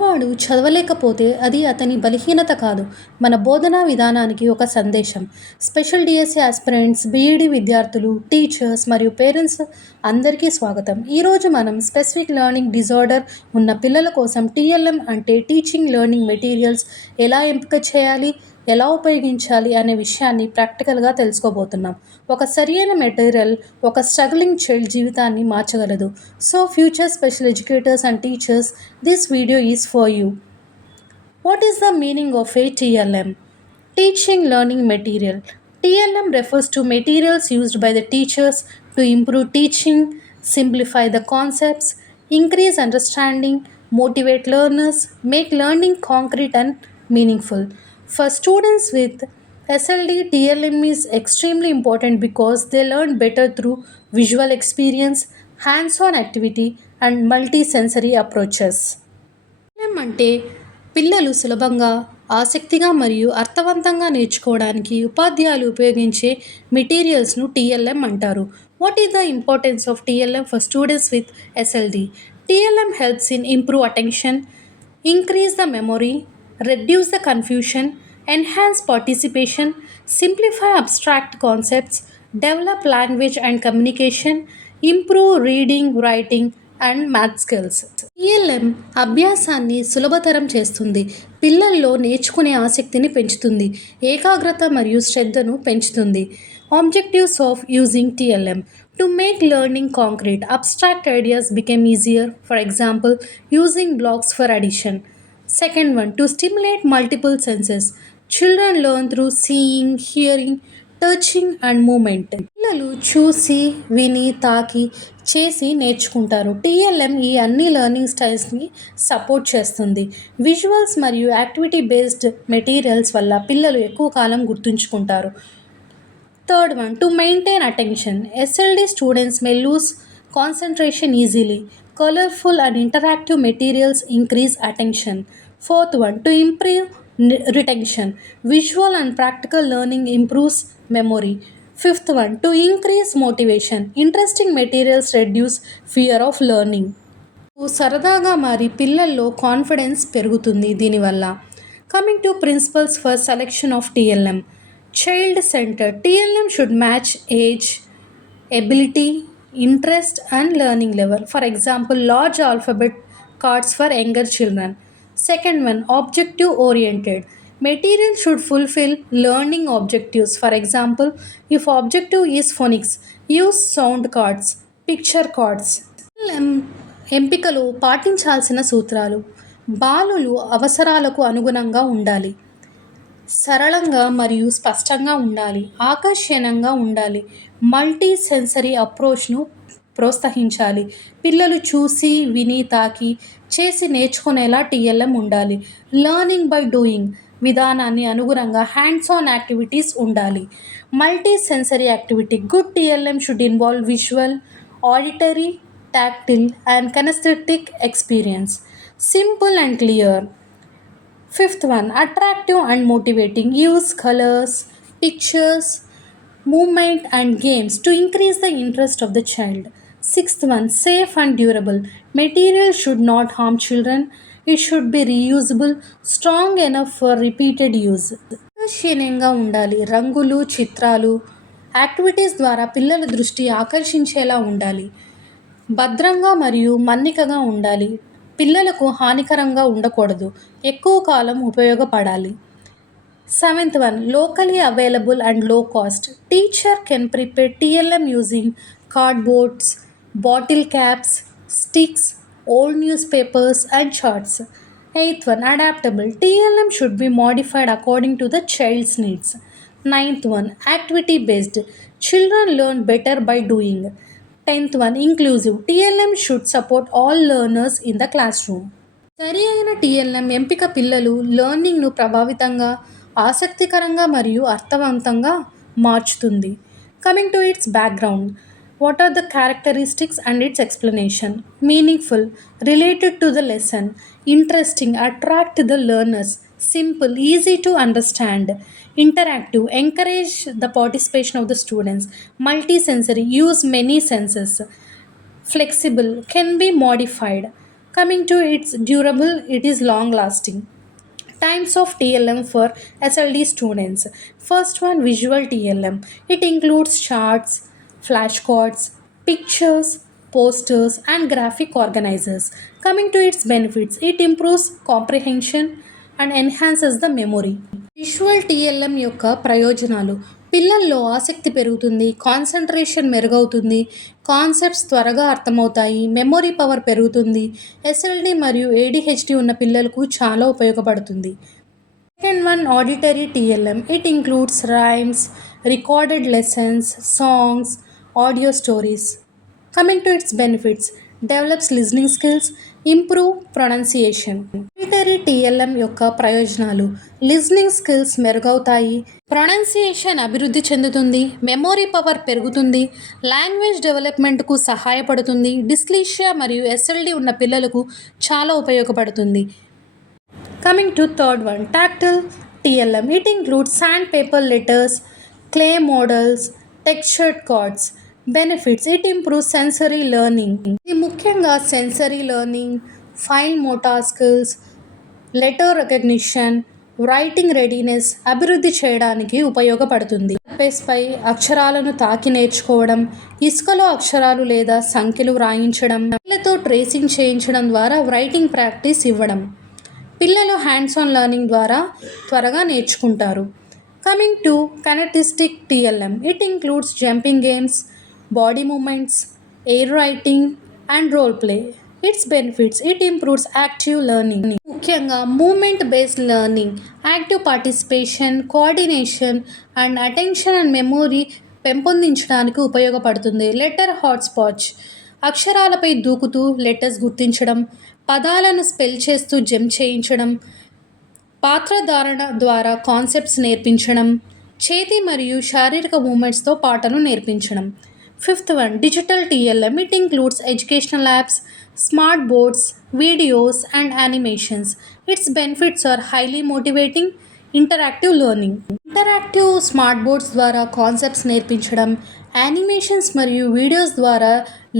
పిల్లవాడు చదవలేకపోతే అది అతని బలహీనత కాదు, మన బోధనా విధానానికి ఒక సందేశం. స్పెషల్ డిఎస్సి ఆస్పిరెంట్స్, బీఈడి విద్యార్థులు, టీచర్స్ మరియు పేరెంట్స్ అందరికీ స్వాగతం. ఈరోజు మనం స్పెసిఫిక్ లెర్నింగ్ డిజార్డర్ ఉన్న పిల్లల కోసం టీఎల్ఎం అంటే టీచింగ్ లెర్నింగ్ మెటీరియల్స్ ఎలా ఎంపిక చేయాలి, ఎలా ఉపయోగించాలి అనే విషయాన్ని ప్రాక్టికల్గా తెలుసుకోబోతున్నాం. ఒక సరియైన మెటీరియల్ ఒక స్ట్రగ్లింగ్ చైల్డ్ జీవితాన్ని మార్చగలదు. So future special educators and teachers, this video is for you. What is the meaning of a TLM? Teaching Learning Material. TLM refers to materials used by the teachers to improve teaching, simplify the concepts, increase understanding, motivate learners, make learning concrete and meaningful. For students with SLD, TLM is extremely important because they learn better through visual experience, hands-on activity, and multi-sensory approaches. TLM అంటే పిల్లలు సులభంగా, ఆసక్తిగా మరియు అర్థవంతంగా నేర్చుకోవడానికి ఉపాధ్యాయులు ఉపయోగించే మెటీరియల్స్ను TLM అంటారు. What is the importance of TLM for students with SLD? TLM helps in improve attention, increase the memory, reduce the confusion, enhance participation, simplify abstract concepts, develop language and communication, improve reading, writing and math skills. TLM అభ్యాసాన్ని సులభతరం చేస్తుంది, పిల్లల్లో నేర్చుకునే ఆసక్తిని పెంచుతుంది, ఏకాగ్రత మరియు శ్రద్ధను పెంచుతుంది. Objectives of using TLM: to make learning concrete, abstract ideas become easier, for example using blocks for addition. Second one, to stimulate multiple senses, children learn through seeing, hearing, touching and movement. పిల్లలు చూసి, విని, తాకి, చేసి నేర్చుకుంటారు. TLM ఈ అన్ని learning స్టైల్స్ని support చేస్తుంది. విజువల్స్ మరియు యాక్టివిటీ బేస్డ్ మెటీరియల్స్ వల్ల పిల్లలు ఎక్కువ కాలం గుర్తుంచుకుంటారు. Third one, to maintain attention. SLD students may lose concentration easily. Colourful and interactive materials increase attention. Fourth one, to improve retention. Visual and practical learning improves memory. Fifth one, to increase motivation. Interesting materials reduce fear of learning. సరదాగా మారి పిల్లల్లో confidence పెరుగుతుంది దీనివల్ల. Coming to principles for selection of TLM. Child centre. TLM should match age, ability, interest and learning level. For example large alphabet cards for younger children. Second one, objective oriented. Material should fulfill learning objectives. For example, if objective is phonics, use sound cards, picture cards. ఎంపికలు పాటించాల్సిన సూత్రాలు: బాలులు అవసరాలకు అనుగుణంగా ఉండాలి, సరళంగా మరియు స్పష్టంగా ఉండాలి, ఆకర్షణీయంగా ఉండాలి, మల్టీ సెన్సరీ అప్రోచ్ను ప్రోత్సహించాలి, పిల్లలు చూసి, విని, తాకి, చేసి నేర్చుకునేలా TLM ఉండాలి. లెర్నింగ్ బై డూయింగ్ విధానాన్ని అనుగుణంగా హ్యాండ్స్ ఆన్ యాక్టివిటీస్ ఉండాలి. Multi sensory activity. Good TLM should involve visual, auditory, tactile and kinesthetic experience. Simple and clear. Fifth one, attractive and motivating. Use colours, pictures, movement and games to increase the interest of the child. Sixth one, safe and durable. Material should not harm children. It should be reusable, strong enough for repeated use. ఆకర్షణీయంగా ఉండాలి. రంగులు, చిత్రాలు, activities ద్వారా పిల్లల దృష్టి ఆకర్షించేలా ఉండాలి. భద్రంగా మరియు మన్నికగా ఉండాలి. పిల్లలకు హానికరంగా ఉండకూడదు. ఎక్కువ కాలం ఉపయోగపడాలి. Seventh one, locally available and low cost. Teacher can prepare TLM using cardboards, bottle caps, sticks, old newspapers and charts. Eighth one, adaptable. TLM should be modified according to the child's needs. Ninth one, activity based. Children learn better by doing. 10th one, inclusive. TLM should support all learners in the classroom. సరి అయిన TLM ఎంపిక పిల్లలు లెర్నింగ్ను ప్రభావితంగా, ఆసక్తికరంగా మరియు అర్థవంతంగా మార్చుతుంది. Coming to its background. What are the characteristics and its explanation? Meaningful, related to the lesson, interesting, attract the learners, simple, easy to understand, interactive, encourage the participation of the students, multisensory, use many senses, flexible, can be modified, Coming to its durable, it is long lasting. Types of TLM for SLD students. First one, visual TLM. It includes charts, flashcards, pictures, posters, and graphic organizers. Coming to its benefits, it improves comprehension and enhances the memory. Visual TLM యొక్క ప్రయోజనాలు పిల్లల్లో ఆసక్తి పెరుగుతుంది, concentration మెరుగవుతుంది, concepts త్వరగా అర్థమవుతాయి, memory power పెరుగుతుంది, SLD మరియు ఏడిహెచ్డి ఉన్న పిల్లలకు చాలా ఉపయోగపడుతుంది. Second one, auditory TLM. It includes rhymes, recorded lessons, songs, audio stories. Coming to it's benefits, develops listening skills, improve pronunciation. Auditory TLM యొక్క ప్రయోజనాలు లిజనింగ్ స్కిల్స్ మెరుగవుతాయి, ప్రొనౌన్సియేషన్ అభివృద్ధి చెందుతుంది, మెమొరీ పవర్ పెరుగుతుంది, లాంగ్వేజ్ డెవలప్మెంట్కు సహాయపడుతుంది, డిస్లీషియా మరియు ఎస్ఎల్డి ఉన్న పిల్లలకు చాలా ఉపయోగపడుతుంది. Coming to third one, tactile TLM. It includes sandpaper letters, clay models, textured cards. Benefits, it improves sensory learning. ఇది ముఖ్యంగా sensory learning, fine motor skills, letter recognition, writing readiness అభివృద్ధి చేయడానికి ఉపయోగపడుతుంది. పేస్పై అక్షరాలను తాకి నేర్చుకోవడం, ఇసుకలో అక్షరాలు లేదా సంఖ్యలు వ్రాయించడం, పిల్లలతో ట్రేసింగ్ చేయించడం ద్వారా రైటింగ్ ప్రాక్టీస్ ఇవ్వడం. పిల్లలు హ్యాండ్స్ ఆన్ లెర్నింగ్ ద్వారా త్వరగా నేర్చుకుంటారు. Coming to kinesthetic TLM. It includes jumping games, body movements, air writing and role play. Its benefits, it improves active learning. ముఖ్యంగా movement based learning, active participation, coordination and attention and memory పెంపొందించడానికి ఉపయోగపడుతుంది. Letter హాట్స్పాచ్, అక్షరాలపై దూకుతూ letters గుర్తించడం, పదాలను spell చేస్తూ jump చేయించడం, పాత్రధారణ ద్వారా concepts నేర్పించడం, చేతి మరియు శారీరక మూమెంట్స్తో పాటలు నేర్పించడం. Fifth one, digital TLM. It includes educational apps, smart boards, videos and animations. Its benefits are highly motivating, interactive learning. Interactive smart boards ద్వారా కాన్సెప్ట్స్ నేర్పించడం, యానిమేషన్స్ మరియు వీడియోస్ ద్వారా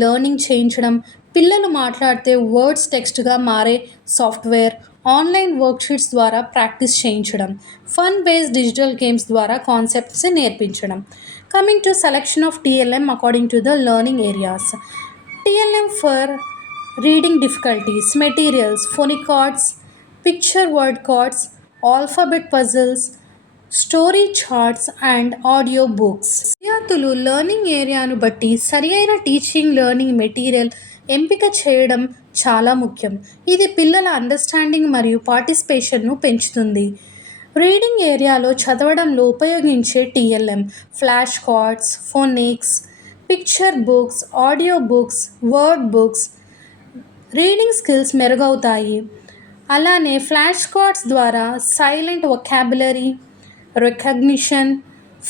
లెర్నింగ్ చేయించడం, పిల్లలు మాట్లాడితే వర్డ్స్ టెక్స్ట్గా మారే సాఫ్ట్వేర్, ఆన్లైన్ వర్క్షీట్స్ ద్వారా ప్రాక్టీస్ చేయించడం, ఫన్ బేస్డ్ డిజిటల్ గేమ్స్ ద్వారా కాన్సెప్ట్స్ నేర్పించడం. Coming to selection of TLM according to the learning areas. TLM for reading difficulties. Materials, phonic cards, picture word cards, alphabet puzzles, story charts and audio books. విద్యార్థులు learning ఏరియాను బట్టి సరి అయిన teaching learning material ఎంపిక చేయడం చాలా ముఖ్యం. ఇది పిల్లల అండర్స్టాండింగ్ మరియు పార్టిసిపేషన్ను పెంచుతుంది. రీడింగ్ ఏరియాలో చదవడంలో ఉపయోగించే TLM flash cards, phonics, picture books, audio books, word books. Reading skills మెరుగవుతాయి. అలానే ఫ్లాష్ కార్డ్స్ ద్వారా silent vocabulary recognition,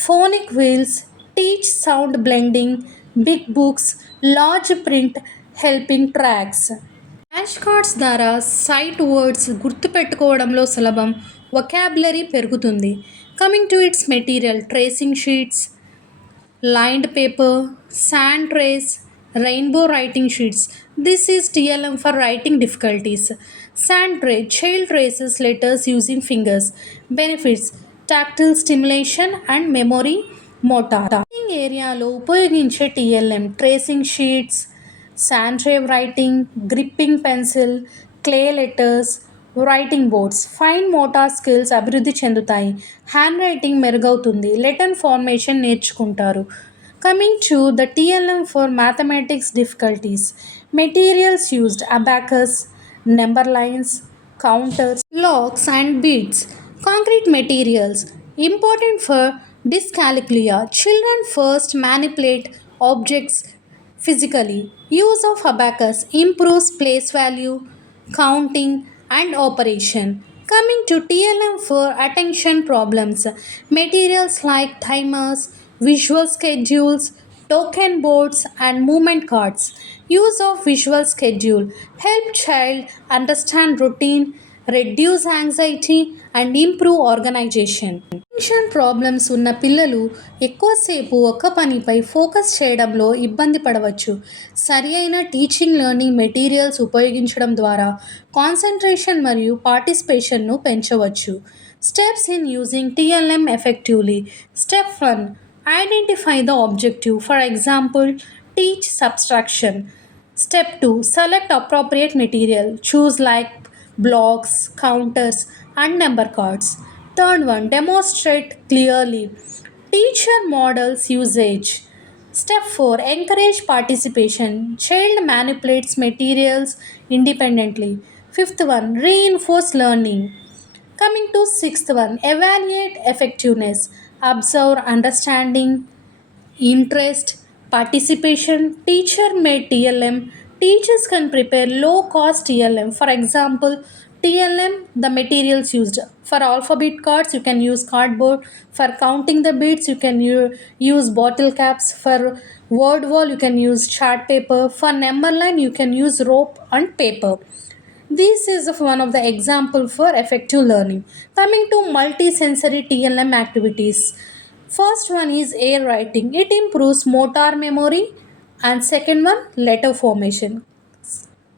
phonic wheels teach sound blending, big books, large print helping tracks. Flash cards ద్వారా sight words గుర్తుపెట్టుకోవడంలో సులభం, vocabulary పెరుగుతుంది. Coming to its material, tracing sheets, lined paper, sand trace, rainbow writing sheets. This is TLM for writing difficulties. Sand tray, child traces letters using fingers. Benefits, tactile stimulation and memory motor. Writing ఏరియాలో ఉపయోగించే TLM tracing sheets, sand tray writing, gripping pencil, clay letters, writing boards. Fine motor skills అభివృద్ధి చెందుతాయి, hand writing మెరుగవుతుంది, letter formation నేర్చుకుంటారు. Coming to the TLM for mathematics difficulties. Materials used, abacus, number lines, counters, logs and beads. Concrete materials important for dyscalculia. Children first manipulate objects physically. Use of abacus improves place value, counting and operation. Coming to TLM for attention problems. Materials like timers, visual schedules, token boards and movement cards. Use of visual schedule help child understand routine, reduce anxiety and improve organisation. Attention problems ఉన్న పిల్లలు ఎక్కువసేపు ఒక్క పనిపై focus చేయడంలో ఇబ్బంది పడవచ్చు. సరి అయిన teaching learning materials ఉపయోగించడం ద్వారా కాన్సంట్రేషన్ మరియు పార్టిసిపేషన్ను పెంచవచ్చు. Steps in using TLM effectively. Step 1. Identify the objective. For example, teach subtraction. Step 2. Select appropriate material. Choose like blocks, counters, and number cards. Third one. Demonstrate clearly. Teacher models usage. Step 4. Encourage participation. Child manipulates materials independently. Fifth one. Reinforce learning. Coming to sixth one. Evaluate effectiveness. Observe understanding, interest, participation. Teacher made TLM. Teachers can prepare low cost TLM. For example, TLM, the materials used. For alphabet cards, you can use cardboard. For counting the beads, you can use bottle caps. For word wall, you can use chart paper. For number line, you can use rope and paper. This is one of the example for effective learning. Coming to multi-sensory TLM activities. First one is air writing. It improves motor memory, and second one, letter formation.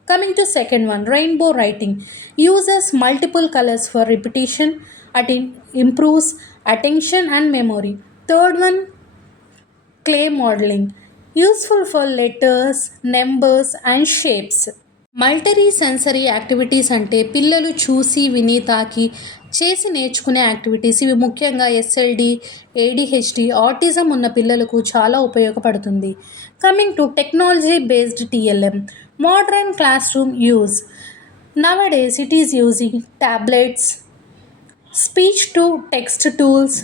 Coming to second one, rainbow writing. Uses multiple colors for repetition. It improves attention and memory. Third one, clay modeling. Useful for letters, numbers and shapes. Multi sensory activities అంటే పిల్లలు చూసి విని తాకి చేసి నేర్చుకునే activities. ఇవి ముఖ్యంగా SLD, ADHD, autism ఉన్న పిల్లలకు చాలా ఉపయోగపడుతుంది. Coming to technology based TLM. Modern classroom use. Nowadays it is using tablets, speech to text tools,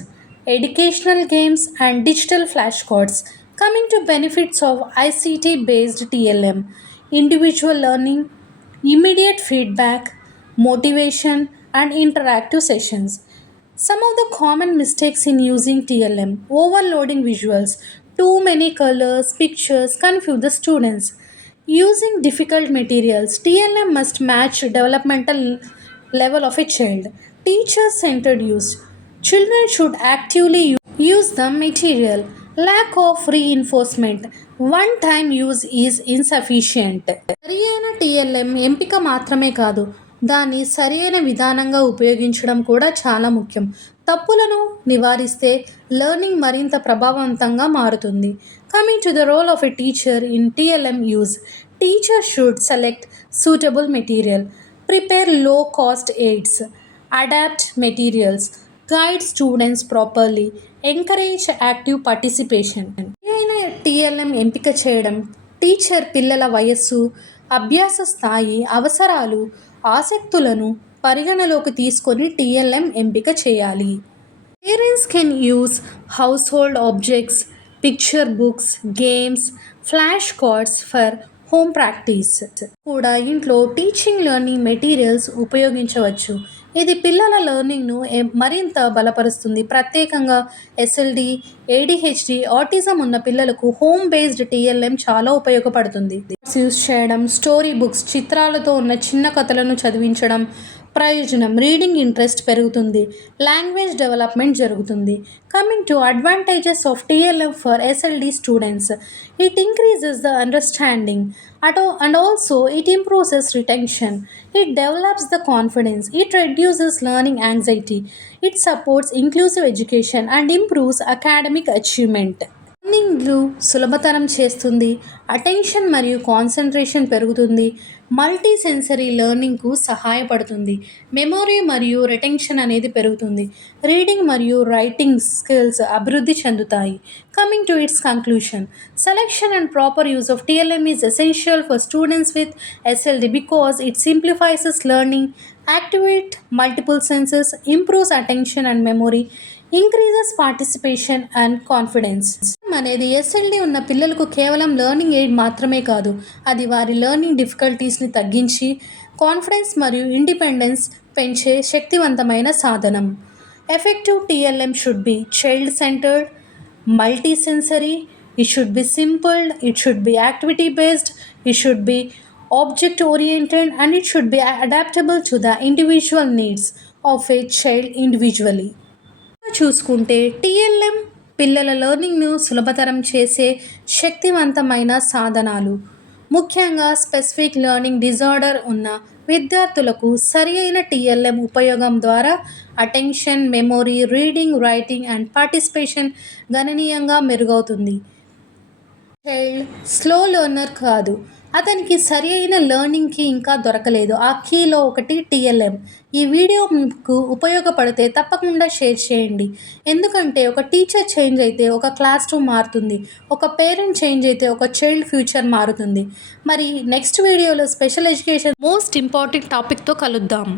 educational games and digital flashcards. Coming to benefits of ICT based TLM: individual learning, immediate feedback, motivation, and interactive sessions. Some of the common mistakes in using TLM: overloading visuals, too many colors, pictures confuse the students. Using difficult materials, TLM must match developmental level of a child. Teacher centered use. Children should actively use the material. Lack of reinforcement. One time use is insufficient. సరియైన TLM ఎంపిక మాత్రమే కాదు, దాన్ని సరియైన విధానంగా ఉపయోగించడం కూడా చాలా ముఖ్యం. తప్పులను నివారిస్తే లెర్నింగ్ మరింత ప్రభావవంతంగా మారుతుంది. Coming to the role of a teacher in TLM use. Teacher should select suitable material, prepare low cost aids, adapt materials, guide students properly, encourage active participation. సరైన TLM ఎంపిక చేయడం టీచర్ పిల్లల వయస్సు, అభ్యాస స్థాయి, అవసరాలు, ఆసక్తులను పరిగణలోకి తీసుకొని TLM ఎంపిక చేయాలి. Parents can use house hold objects, picture books, games, flash cards for home practice. కూడా ఇంట్లో టీచింగ్ లెర్నింగ్ మెటీరియల్స్ ఉపయోగించవచ్చు. ఇది పిల్లల లెర్నింగ్ను మరింత బలపరుస్తుంది. ప్రత్యేకంగా SLD, ADHD, ఆటిజం ఉన్న పిల్లలకు హోమ్ బేస్డ్ TLM చాలా ఉపయోగపడుతుంది. యూజ్ చేయడం, స్టోరీ బుక్స్, చిత్రాలతో ఉన్న చిన్న కథలను చదివించడం ప్రయోజనం. రీడింగ్ ఇంట్రెస్ట్ పెరుగుతుంది, లాంగ్వేజ్ డెవలప్మెంట్ జరుగుతుంది. Coming to advantages of TLM for SLD students. It increases the understanding and also it improves retention. It develops the confidence. It reduces learning anxiety. It supports inclusive education and improves academic achievement. లెర్నింగ్ను సులభతరం చేస్తుంది, attention మరియు concentration పెరుగుతుంది, multi sensory లెర్నింగ్కు సహాయపడుతుంది, memory మరియు retention అనేది పెరుగుతుంది, reading మరియు writing skills అభివృద్ధి చెందుతాయి. Coming to it's conclusion, selection and proper use of TLM is essential for students with SLD because it simplifies learning, activate multiple senses, improves attention and memory, increases participation and confidence. అనేది SLD ఉన్న పిల్లలకు కేవలం learning aid మాత్రమే కాదు, అది వారి learning డిఫికల్టీస్ని తగ్గించి confidence మరియు ఇండిపెండెన్స్ పెంచే శక్తివంతమైన సాధనం. Effective TLM should be child centred, multi sensory, it should be simple, it should be activity based, it should be object oriented, and it should be adaptable to the individual needs of a child individually. చూసుకుంటే TLM పిల్లల లెర్నింగ్ను సులభతరం చేసే శక్తివంతమైన సాధనాలు. ముఖ్యంగా specific learning disorder ఉన్న విద్యార్థులకు సరి అయిన టీఎల్ఎం ఉపయోగం ద్వారా attention, memory, reading, writing and participation గణనీయంగా మెరుగవుతుంది. చైల్డ్ స్లో లెర్నర్ కాదు, అతనికి సరి అయిన లెర్నింగ్కి ఇంకా దొరకలేదు. ఆ కీలో ఒకటి టీఎల్ఎం. ఈ వీడియో మీకు ఉపయోగపడితే తప్పకుండా షేర్ చేయండి. ఎందుకంటే ఒక టీచర్ చేంజ్ అయితే ఒక క్లాస్ రూమ్ మారుతుంది, ఒక పేరెంట్ చేంజ్ అయితే ఒక చైల్డ్ ఫ్యూచర్ మారుతుంది. మరి నెక్స్ట్ వీడియోలో స్పెషల్ ఎడ్యుకేషన్ మోస్ట్ ఇంపార్టెంట్ టాపిక్తో కలుద్దాం.